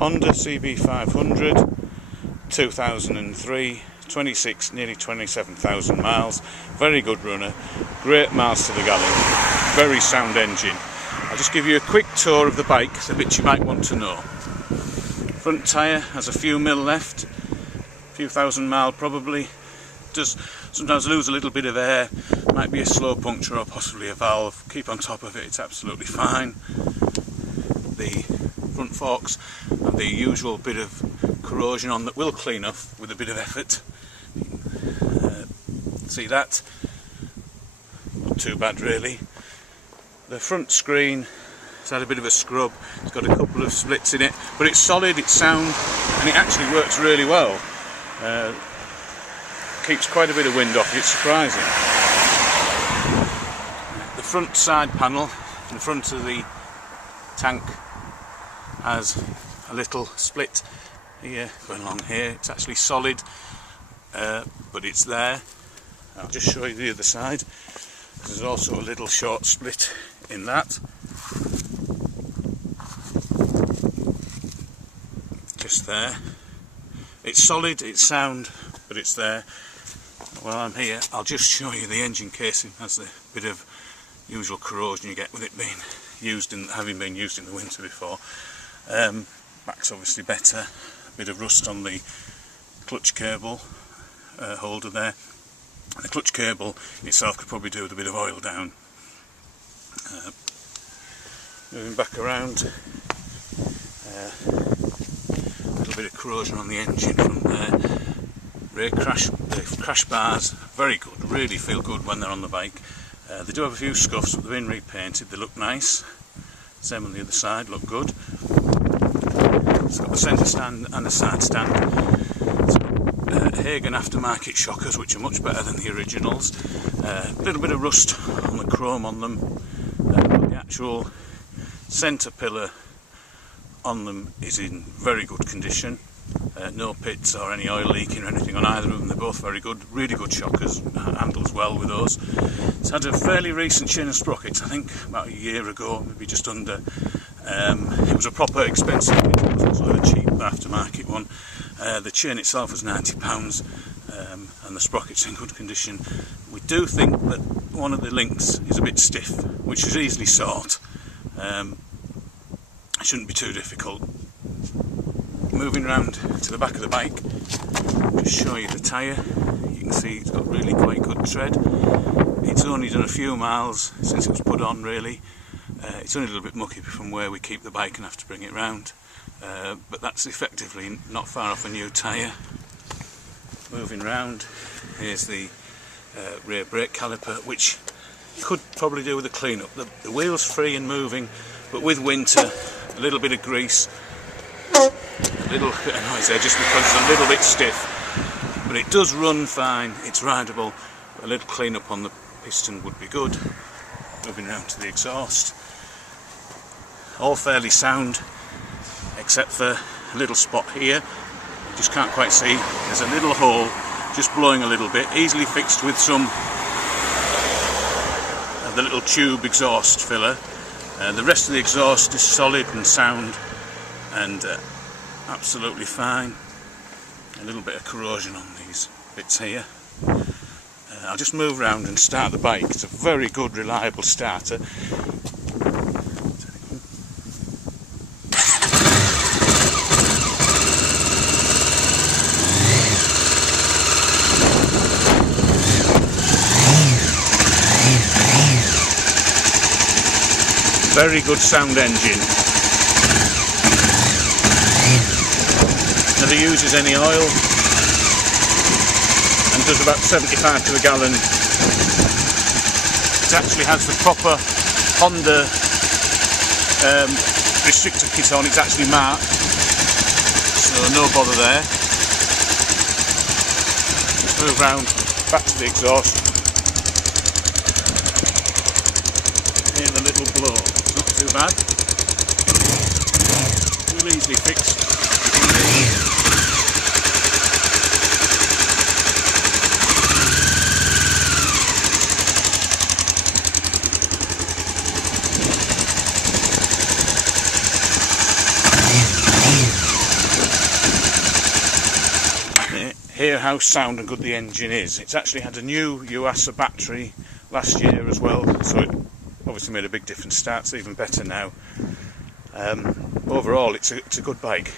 Honda CB500, 2003, 26, nearly 27,000 miles. Very good runner, great miles to the gallon, very sound engine. I'll just give you a quick tour of the bike, the bits you might want to know. Front tyre has a few mil left, a few thousand mile probably. Does sometimes lose a little bit of air, might be a slow puncture or possibly a valve. Keep on top of it, it's absolutely fine. The front forks have the usual bit of corrosion on that will clean off with a bit of effort. See that? Not too bad really. The front screen has had a bit of a scrub, it's got a couple of splits in it, but it's solid, it's sound, and it actually works really well. Keeps quite a bit of wind off, it's surprising. The front side panel in the front of the tank has a little split here, going along here. It's actually solid, but it's there. I'll just show you the other side. There's also a little short split in that. Just there. It's solid, it's sound, but it's there. While I'm here, I'll just show you the engine casing. Has a bit of usual corrosion you get with it being used in, having been used in the winter before. Back's obviously better. A bit of rust on the clutch cable holder there. The clutch cable itself could probably do with a bit of oil down. Moving back around, a little bit of corrosion on the engine from there. Rear crash bars, very good, really feel good when they're on the bike. They do have a few scuffs, but they've been repainted, they look nice. Same on the other side, look good. It's got the centre stand and a side stand. It's got Hagen aftermarket shockers, which are much better than the originals. A little bit of rust on the chrome on them, but the actual centre pillar on them is in very good condition. No pits or any oil leaking or anything on either of them. They're both very good, really good shockers, handles well with those. It's had a fairly recent chain of sprockets, I think about a year ago, maybe just under. It was a proper expensive kit, it wasn't a cheap aftermarket one. The chain itself was £90, and the sprockets in good condition. We do think that one of the links is a bit stiff, which is easily sought. It shouldn't be too difficult. Moving round to the back of the bike, just show you the tyre. You can see it's got really quite good tread. It's only done a few miles since it was put on really. It's only a little bit mucky from where we keep the bike and have to bring it round, but that's effectively not far off a new tyre. Moving round, here's the rear brake caliper, which could probably do with a clean up. The wheel's free and moving, but with winter a little bit of grease, a little bit of noise there just because it's a little bit stiff, but it does run fine, it's rideable. A little clean up on the piston would be good. Moving round to the exhaust, all fairly sound except for a little spot here, you just can't quite see. There's a little hole just blowing a little bit, easily fixed with some of the little tube exhaust filler. The rest of the exhaust is solid and sound and absolutely fine. A little bit of corrosion on these bits here. I'll just move around and start the bike. It's a very good, reliable starter. Very good sound engine. Never uses any oil and does about 75 to the gallon. It actually has the proper Honda restrictor kit on, it's actually marked, so no bother there. Let's move round back to the exhaust. Hear the little blow, it's not too bad. We'll easily fix. hear how sound and good the engine is. It's actually had a new Yuasa battery last year as well, so it obviously made a big difference. Starts even better now. Overall, it's a good bike.